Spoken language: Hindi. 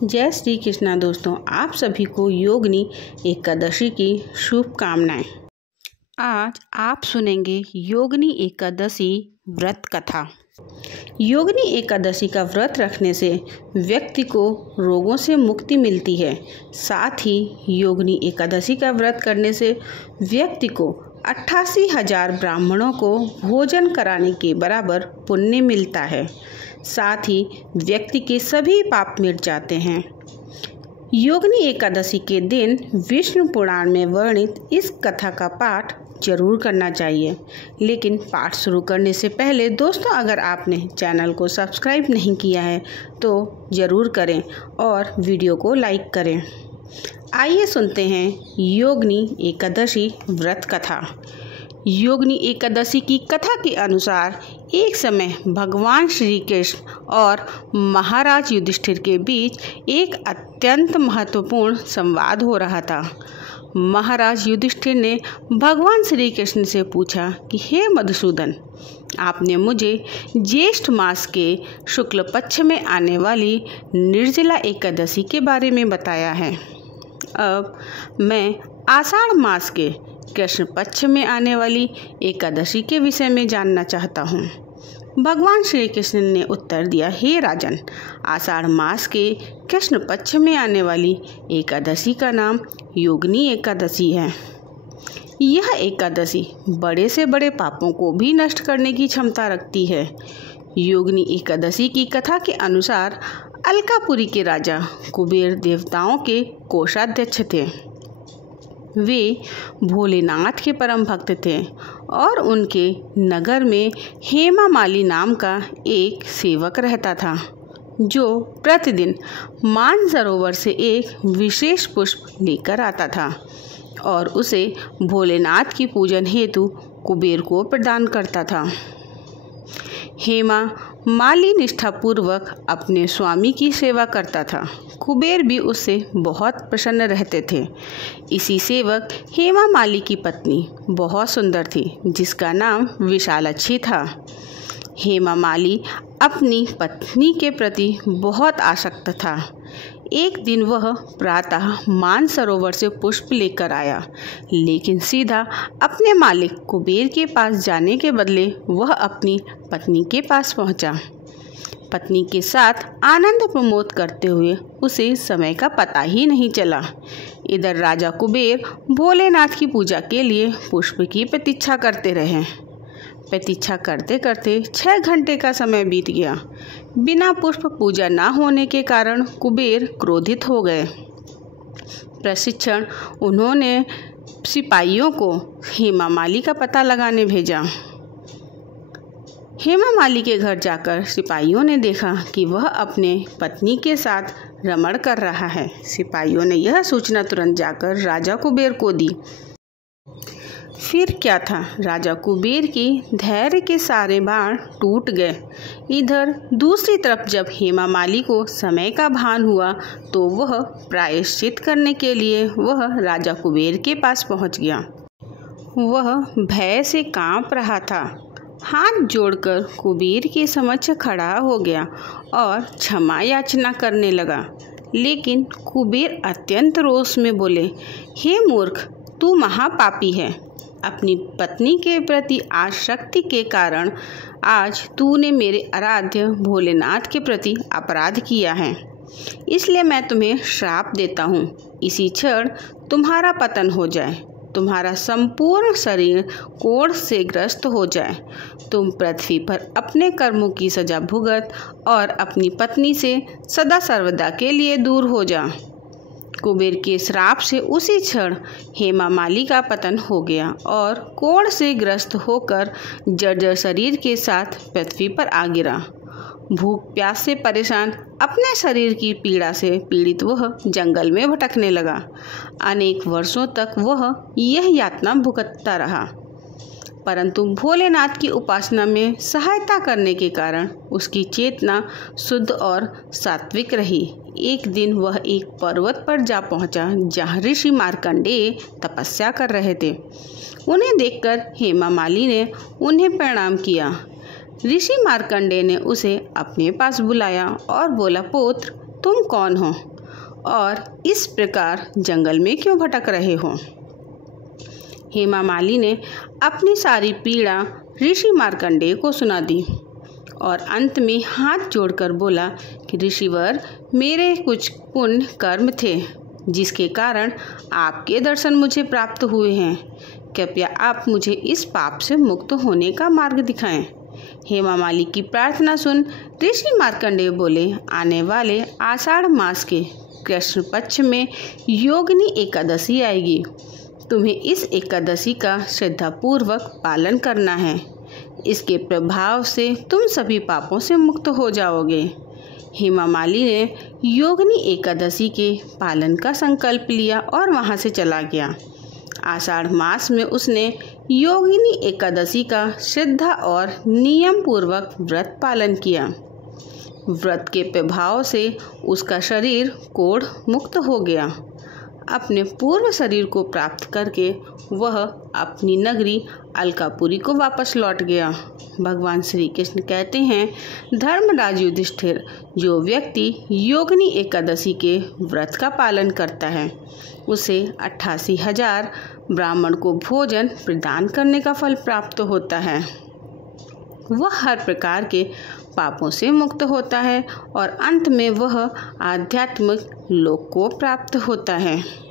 जय श्री कृष्णा दोस्तों, आप सभी को योगिनी एकादशी की शुभकामनाएं। आज आप सुनेंगे योगिनी एकादशी व्रत कथा। योगिनी एकादशी का व्रत रखने से व्यक्ति को रोगों से मुक्ति मिलती है। साथ ही योगिनी एकादशी का व्रत करने से व्यक्ति को 88,000 ब्राह्मणों को भोजन कराने के बराबर पुण्य मिलता है। साथ ही व्यक्ति के सभी पाप मिट जाते हैं। योगिनी एकादशी के दिन विष्णु पुराण में वर्णित इस कथा का पाठ जरूर करना चाहिए। लेकिन पाठ शुरू करने से पहले दोस्तों, अगर आपने चैनल को सब्सक्राइब नहीं किया है तो ज़रूर करें और वीडियो को लाइक करें। आइए सुनते हैं योगिनी एकादशी व्रत कथा। योगिनी एकादशी की कथा के अनुसार एक समय भगवान श्री कृष्ण और महाराज युधिष्ठिर के बीच एक अत्यंत महत्वपूर्ण संवाद हो रहा था। महाराज युधिष्ठिर ने भगवान श्री कृष्ण से पूछा कि हे मधुसूदन, आपने मुझे ज्येष्ठ मास के शुक्ल पक्ष में आने वाली निर्जला एकादशी के बारे में बताया है। अब मैं आषाढ़ मास के कृष्ण पक्ष में आने वाली एकादशी के विषय में जानना चाहता हूँ। भगवान श्री कृष्ण ने उत्तर दिया, हे राजन, आषाढ़ मास के कृष्ण पक्ष में आने वाली एकादशी का नाम योगिनी एकादशी है। यह एकादशी बड़े से बड़े पापों को भी नष्ट करने की क्षमता रखती है। योगिनी एकादशी की कथा के अनुसार अलकापुरी के राजा कुबेर देवताओं के कोषाध्यक्ष थे। वे भोलेनाथ के परम भक्त थे और उनके नगर में हेमा माली नाम का एक सेवक रहता था, जो प्रतिदिन मानसरोवर से एक विशेष पुष्प लेकर आता था और उसे भोलेनाथ की पूजन हेतु कुबेर को प्रदान करता था। हेमा माली निष्ठापूर्वक अपने स्वामी की सेवा करता था। कुबेर भी उससे बहुत प्रसन्न रहते थे। इसी सेवक हेमा माली की पत्नी बहुत सुंदर थी, जिसका नाम विशालाक्षी था। हेमा माली अपनी पत्नी के प्रति बहुत आसक्त था। एक दिन वह प्रातः मानसरोवर से पुष्प लेकर आया, लेकिन सीधा अपने मालिक कुबेर के पास जाने के बदले वह अपनी पत्नी के पास पहुंचा। पत्नी के साथ आनंद प्रमोद करते हुए उसे समय का पता ही नहीं चला। इधर राजा कुबेर भोलेनाथ की पूजा के लिए पुष्प की प्रतीक्षा करते रहे। प्रतीक्षा करते करते 6 घंटे का समय बीत गया। बिना पुष्प पूजा न होने के कारण कुबेर क्रोधित हो गए। प्रशिक्षण उन्होंने सिपाहियों को हेमा माली का पता लगाने भेजा। हेमा माली के घर जाकर सिपाहियों ने देखा कि वह अपने पत्नी के साथ रमण कर रहा है। सिपाहियों ने यह सूचना तुरंत जाकर राजा कुबेर को दी। फिर क्या था, राजा कुबेर की धैर्य के सारे बाण टूट गए। इधर दूसरी तरफ जब हेमा माली को समय का भान हुआ तो वह प्रायश्चित करने के लिए वह राजा कुबेर के पास पहुंच गया। वह भय से कांप रहा था। हाथ जोड़कर कुबेर के समक्ष खड़ा हो गया और क्षमा याचना करने लगा। लेकिन कुबेर अत्यंत रोष में बोले, हे मूर्ख, तू महापापी है। अपनी पत्नी के प्रति आसक्ति के कारण आज तूने मेरे आराध्य भोलेनाथ के प्रति अपराध किया है। इसलिए मैं तुम्हें श्राप देता हूँ, इसी क्षण तुम्हारा पतन हो जाए, तुम्हारा संपूर्ण शरीर कोढ़ से ग्रस्त हो जाए, तुम पृथ्वी पर अपने कर्मों की सजा भुगत और अपनी पत्नी से सदा सर्वदा के लिए दूर हो जा। कुबेर के श्राप से उसी क्षण हेमा माली का पतन हो गया और कोढ़ से ग्रस्त होकर जर्जर शरीर के साथ पृथ्वी पर आ गिरा। भूख प्यास से परेशान अपने शरीर की पीड़ा से पीड़ित वह जंगल में भटकने लगा। अनेक वर्षों तक वह यह यातना भुगतता रहा, परंतु भोलेनाथ की उपासना में सहायता करने के कारण उसकी चेतना शुद्ध और सात्विक रही। एक दिन वह एक पर्वत पर जा पहुंचा, जहां ऋषि मार्कंडेय तपस्या कर रहे थे। उन्हें देखकर हेमा माली ने उन्हें प्रणाम किया। ऋषि मार्कंडेय ने उसे अपने पास बुलाया और बोला, पुत्र, तुम कौन हो और इस प्रकार जंगल में क्यों भटक रहे हो? हेमा मालिनी ने अपनी सारी पीड़ा ऋषि मार्कंडेय को सुना दी और अंत में हाथ जोड़कर बोला कि ऋषिवर, मेरे कुछ पुण्य कर्म थे जिसके कारण आपके दर्शन मुझे प्राप्त हुए हैं। कृपया आप मुझे इस पाप से मुक्त होने का मार्ग दिखाएं। हेमा मालिनी की प्रार्थना सुन ऋषि मार्कंडेय बोले, आने वाले आषाढ़ मास के कृष्ण पक्ष में योगिनी एकादशी आएगी। तुम्हें इस एकादशी का श्रद्धापूर्वक पालन करना है। इसके प्रभाव से तुम सभी पापों से मुक्त हो जाओगे। हेमा मालिनी ने योगिनी एकादशी के पालन का संकल्प लिया और वहां से चला गया। आषाढ़ मास में उसने योगिनी एकादशी का श्रद्धा और नियम पूर्वक व्रत पालन किया। व्रत के प्रभाव से उसका शरीर कोढ़ मुक्त हो गया। अपने पूर्व शरीर को प्राप्त करके वह अपनी नगरी अलकापुरी को वापस लौट गया। भगवान श्री कृष्ण कहते हैं, धर्मराज युधिष्ठिर, जो व्यक्ति योगिनी एकादशी के व्रत का पालन करता है उसे 88,000 ब्राह्मण को भोजन प्रदान करने का फल प्राप्त होता है। वह हर प्रकार के पापों से मुक्त होता है और अंत में वह आध्यात्मिक लोक को प्राप्त होता है।